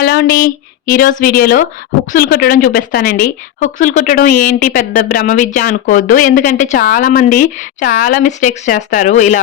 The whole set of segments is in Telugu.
హలో అండి. ఈరోజు వీడియోలో హుక్సులు కుట్టడం చూపిస్తానండి. హుక్సులు కుట్టడం ఏంటి పెద్ద బ్రహ్మ విద్య అనుకోవద్దు. ఎందుకంటే చాలామంది చాలా మిస్టేక్స్ చేస్తారు ఇలా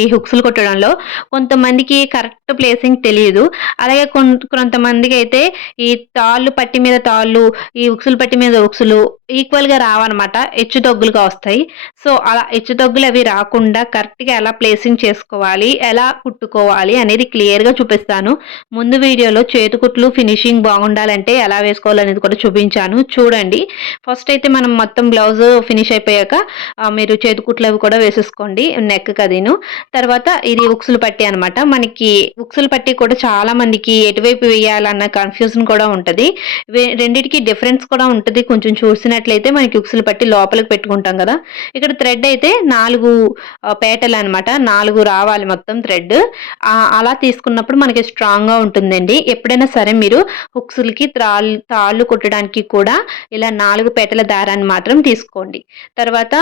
ఈ హుక్సులు కుట్టడంలో. కొంతమందికి కరెక్ట్ ప్లేసింగ్ తెలీదు. అలాగే కొంతమందికైతే ఈ తాళ్ళు పట్టి మీద తాళ్ళు, ఈ హుక్సులు పట్టి మీద హుక్సులు ఈక్వల్‌గా రావన్నమాట. హెచ్చుతగ్గులుగా వస్తాయి. సో, అలా హెచ్చుతగ్గులు అవి రాకుండా కరెక్ట్‌గా ఎలా ప్లేసింగ్ చేసుకోవాలి, ఎలా కుట్టుకోవాలి అనేది క్లియర్‌గా చూపిస్తాను. ముందు వీడియోలో చేతికుట్లు ఫినిషింగ్ బాగుండాలంటే ఎలా వేసుకోవాలనేది కూడా చూపించాను చూడండి. ఫస్ట్ అయితే మనం మొత్తం బ్లౌజ్ ఫినిష్ అయిపోయాక మీరు చేతికుట్లు అవి కూడా వేసేసుకోండి నెక్ కదీను. తర్వాత ఇది ఉక్సులు పట్టి అనమాట. మనకి ఉక్సులు పట్టి కూడా చాలా మందికి ఎటువైపు వేయాలన్న కన్ఫ్యూజన్ కూడా ఉంటది. రెండిటికి డిఫరెన్స్ కూడా ఉంటది. కొంచెం చూసినట్లయితే మనకి ఉక్సులు పట్టి లోపలికి పెట్టుకుంటాం కదా. ఇక్కడ థ్రెడ్ అయితే 4 పేటలు అనమాట. 4 రావాలి మొత్తం థ్రెడ్. అలా తీసుకున్నప్పుడు మనకి స్ట్రాంగ్‌గా ఉంటుందండి. ఎప్పుడైనా సరే మీరు హుక్స్‌లకి తాళ్ళు కుట్టడానికి కూడా ఇలా 4 పేటల దారాన్ని మాత్రం తీసుకోండి. తర్వాత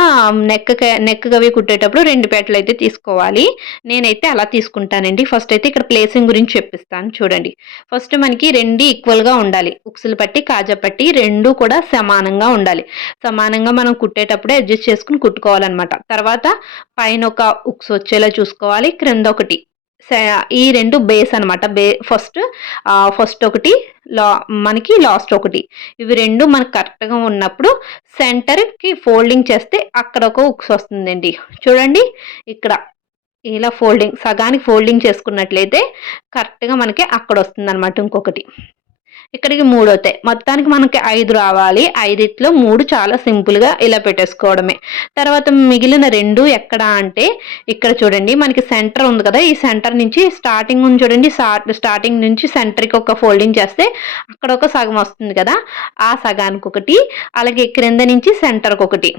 నెక్ అవి కుట్టేటప్పుడు 2 పేటలైతే తీసుకోవాలి. నేనైతే అలా తీసుకుంటానండి. ఫస్ట్ అయితే ఇక్కడ ప్లేసింగ్ గురించి చెప్పిస్తాను చూడండి. ఫస్ట్ మనకి 2 ఈక్వల్‌గా ఉండాలి. ఉక్సులు పట్టి, కాజా పట్టి 2 కూడా సమానంగా ఉండాలి. సమానంగా మనం కుట్టేటప్పుడే అడ్జస్ట్ చేసుకొని కుట్టుకోవాలన్నమాట. తర్వాత పైన ఒక ఉక్స్ వచ్చేలా చూసుకోవాలి. క్రింద ఒకటి ఈ 2 బేస్ అనమాట. ఫస్ట్ ఒకటి మనకి లాస్ట్ ఒకటి. ఇవి 2 మనకు కరెక్ట్‌గా ఉన్నప్పుడు సెంటర్‌కి ఫోల్డింగ్ చేస్తే అక్కడ ఒక ఉక్స్ వస్తుందండి. చూడండి ఇక్కడ ఇలా సగానికి ఫోల్డింగ్ చేసుకున్నట్లయితే కరెక్ట్‌గా మనకి అక్కడొస్తుందనమాట ఇంకొకటి. ఇక్కడికి 3 అవుతాయి. మొత్తానికి మనకి 5 రావాలి. 5లో 3 చాలా సింపుల్‌గా ఇలా పెట్టేసుకోవడమే. తర్వాత మిగిలిన 2 ఎక్కడ అంటే ఇక్కడ చూడండి మనకి సెంటర్ ఉంది కదా. ఈ సెంటర్ నుంచి స్టార్టింగ్ ఉంది చూడండి. స్టార్టింగ్ నుంచి సెంటర్‌కి ఒక ఫోల్డింగ్ చేస్తే అక్కడ ఒక సగం వస్తుంది కదా. ఆ సగానికి ఒకటి, అలాగే క్రింద నుంచి సెంటర్‌కి ఒకటి.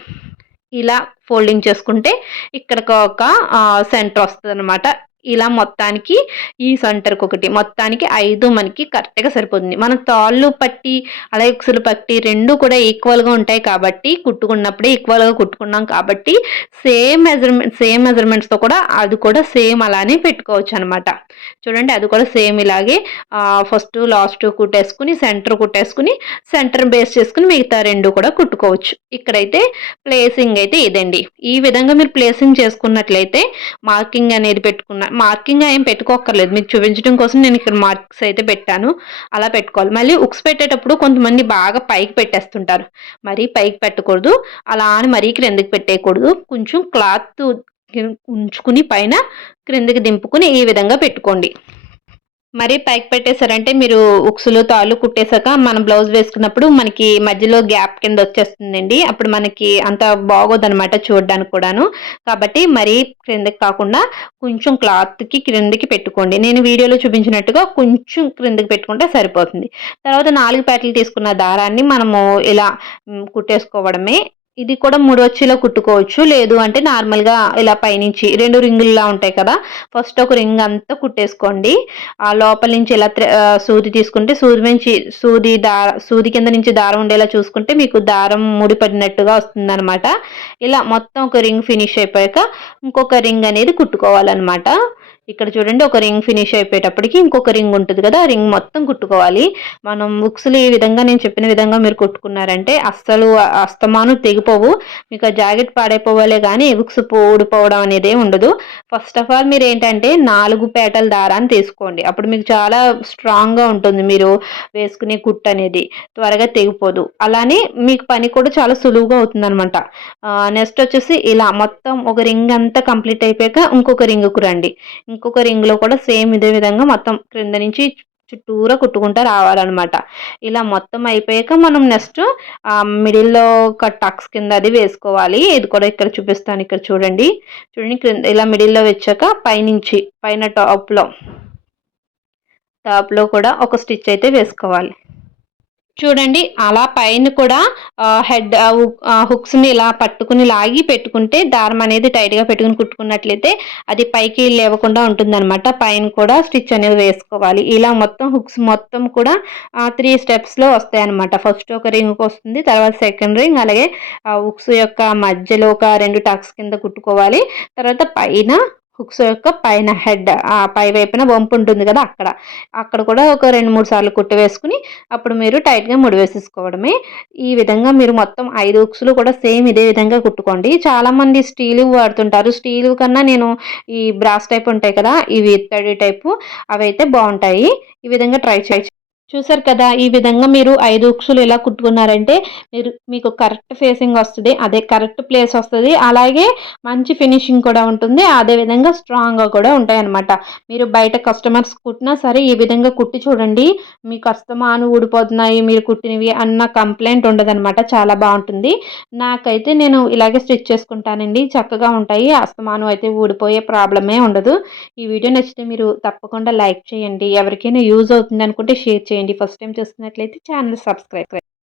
ఇలా ఫోల్డింగ్ చేసుకుంటే ఇక్కడికి ఒక సెంటర్ వస్తదనమాట. ఇలా మొత్తానికి ఈ సెంటర్‌కి ఒకటి. మొత్తానికి 5 మనకి కరెక్ట్‌గా సరిపోతుంది. మనం తాళ్ళు పట్టి, అలాగే ఉక్సులు పట్టి 2 కూడా ఈక్వల్‌గా ఉంటాయి కాబట్టి కుట్టుకున్నప్పుడే ఈక్వల్‌గా కుట్టుకున్నాం కాబట్టి సేమ్ మెజర్‌మెంట్స్‌తో కూడా అది కూడా సేమ్ అలానే పెట్టుకోవచ్చనమాట. చూడండి అది కూడా సేమ్ ఇలాగే ఫస్ట్ లాస్ట్ కుట్టేసుకొని, సెంటర్ బేస్ చేసుకొని మిగతా 2 కూడా కుట్టుకోవచ్చు. ఇక్కడైతే ప్లేసింగ్ అయితే ఇదండి. ఈ విధంగా మీరు ప్లేసింగ్ చేసుకున్నట్లయితే మార్కింగ్ అనేది మార్కింగ్ ఏం పెట్టుకోక్కర్లేదు. మీకు చూపించడం కోసం నేను ఇక్కడ మార్క్స్ అయితే పెట్టాను. అలా పెట్టుకోవాలి. మళ్ళీ ఉక్స్ పెట్టేటప్పుడు కొంతమంది బాగా పైకి పెట్టేస్తుంటారు. మరీ పైకి పెట్టకూడదు. అలా అని మరీ క్రిందకి పెట్టేయకూడదు. కొంచెం క్లాత్ ఉంచుకుని పైన క్రిందకి దింపుకుని ఈ విధంగా పెట్టుకోండి. మరీ పైకి పెట్టేశారంటే మీరు ఉక్సులు, తాళ్ళు కుట్టేశాక మనం బ్లౌజ్ వేసుకున్నప్పుడు మనకి మధ్యలో గ్యాప్ కింద వచ్చేస్తుందండి. అప్పుడు మనకి అంత బాగోదనమాట చూడడానికి కూడాను. కాబట్టి మరీ క్రిందకి కాకుండా కొంచెం క్లాత్‌కి క్రిందకి పెట్టుకోండి. నేను వీడియోలో చూపించినట్టుగా కొంచెం క్రిందకి పెట్టుకుంటే సరిపోతుంది. తర్వాత 4 పేటలు తీసుకున్న దారాన్ని మనము ఇలా కుట్టేసుకోవడమే. ఇది కూడా 3 వచ్చేలా కుట్టుకోవచ్చు. లేదు అంటే నార్మల్‌గా ఇలా పైనుంచి 2 రింగుల్లా ఉంటాయి కదా. ఫస్ట్ ఒక రింగ్ అంతా కుట్టేసుకోండి. లోపల నుంచి ఇలా సూది తీసుకుంటే సూది కింద నుంచి దారం ఉండేలా చూసుకుంటే మీకు దారం ముడిపడినట్టుగా వస్తుందనమాట. ఇలా మొత్తం ఒక రింగ్ ఫినిష్ అయిపోయాక ఇంకొక రింగ్ అనేది కుట్టుకోవాలన్నమాట. ఇక్కడ చూడండి ఒక రింగ్ ఫినిష్ అయిపోయేటప్పటికి ఇంకొక రింగ్ ఉంటుంది కదా. ఆ రింగ్ మొత్తం కుట్టుకోవాలి. మనం ఉక్సులు ఈ విధంగా నేను చెప్పిన విధంగా మీరు కుట్టుకున్నారంటే అస్సలు అస్తమాను తెగిపోవు. మీకు ఆ జాకెట్ పాడైపోవాలే కానీ ఉక్సు ఊడిపోవడం అనేది ఉండదు. ఫస్ట్ ఆఫ్ ఆల్ మీరు ఏంటంటే 4 పేటల దారాన్ని తీసుకోండి. అప్పుడు మీకు చాలా స్ట్రాంగ్‌గా ఉంటుంది. మీరు వేసుకునే కుట్టు అనేది త్వరగా తెగిపోదు. అలానే మీకు పని కూడా చాలా సులువుగా అవుతుందనమాట. నెక్స్ట్ వచ్చేసి ఇలా మొత్తం ఒక రింగ్ అంతా కంప్లీట్ అయిపోయాక ఇంకొక రింగ్‌కు రండి. ఇంకొక రింగ్‌లో కూడా సేమ్ ఇదే విధంగా మొత్తం క్రింద నుంచి చుట్టూరా కుట్టుకుంటా రావాలన్నమాట. ఇలా మొత్తం అయిపోయాక మనం నెక్స్ట్ మిడిల్‌లో ఒక టక్స్ కింద అది వేసుకోవాలి. ఇది కూడా ఇక్కడ చూపిస్తాను. ఇక్కడ చూడండి. క్రింద ఇలా మిడిల్‌లో వచ్చాక పైన టాప్‌లో కూడా ఒక స్టిచ్ అయితే వేసుకోవాలి. చూడండి అలా పైన కూడా హుక్స్‌ని ఇలా పట్టుకుని లాగి పెట్టుకుంటే దారం అనేది టైట్‌గా పెట్టుకుని కుట్టుకున్నట్లయితే అది పైకి లేవకుండా ఉంటుందనమాట. పైన కూడా స్టిచ్ అనేది వేసుకోవాలి. ఇలా మొత్తం హుక్స్ మొత్తం కూడా 3 స్టెప్స్‌లో వస్తాయన్నమాట. ఫస్ట్ ఒక రింగ్‌కి వస్తుంది. తర్వాత సెకండ్ రింగ్ అలాగే హుక్స్ యొక్క మధ్యలో ఒక 2 టక్స్ కింద కుట్టుకోవాలి. తర్వాత పైన హుక్స్ యొక్క పైన హెడ్ పై వైపున వంపు ఉంటుంది కదా అక్కడ కూడా ఒక 2-3 సార్లు కుట్టు వేసుకుని అప్పుడు మీరు టైట్‌గా ముడి వేసేసుకోవడమే. ఈ విధంగా మీరు మొత్తం 5 హుక్స్‌లు కూడా సేమ్ ఇదే విధంగా కుట్టుకోండి. చాలామంది స్టీల్‌వి వాడుతుంటారు. స్టీల్ కన్నా నేను ఈ బ్రాస్ టైప్ ఉంటాయి కదా! ఇవి ఇత్తడి టైపు అవైతే బావుంటాయి. ఈ విధంగా ట్రై చూసారు కదా! ఈ విధంగా మీరు 5 ఉక్సులు ఇలా కుట్టుకున్నారంటే మీకు కరెక్ట్ ఫేసింగ్ వస్తది. అదే కరెక్ట్ ప్లేస్ వస్తది. అలాగే మంచి ఫినిషింగ్ కూడా ఉంటుంది. అదే విధంగా స్ట్రాంగ్‌గా కూడా ఉంటాయన్నమాట. మీరు బయట కస్టమర్స్ కుట్టినా సరే ఈ విధంగా కుట్టి చూడండి. మీకు అస్తమాను ఊడిపోతున్నాయి మీరు కుట్టినవి అన్న కంప్లెయింట్ ఉండదనమాట. చాలా బావుంటుంది. నాకైతే నేను ఇలాగే స్టిచ్ చేసుకుంటానండి. చక్కగా ఉంటాయి. అస్తమానం అయితే ఊడిపోయే ప్రాబ్లమే ఉండదు. ఈ వీడియో నచ్చితే మీరు తప్పకుండా లైక్ చేయండి. ఎవరికైనా యూజ్ అవుతుంది అనుకుంటే షేర్ చేయండి. ఫస్ట్ టైం చూస్తున్నట్లయితే ఛానల్ సబ్స్క్రైబ్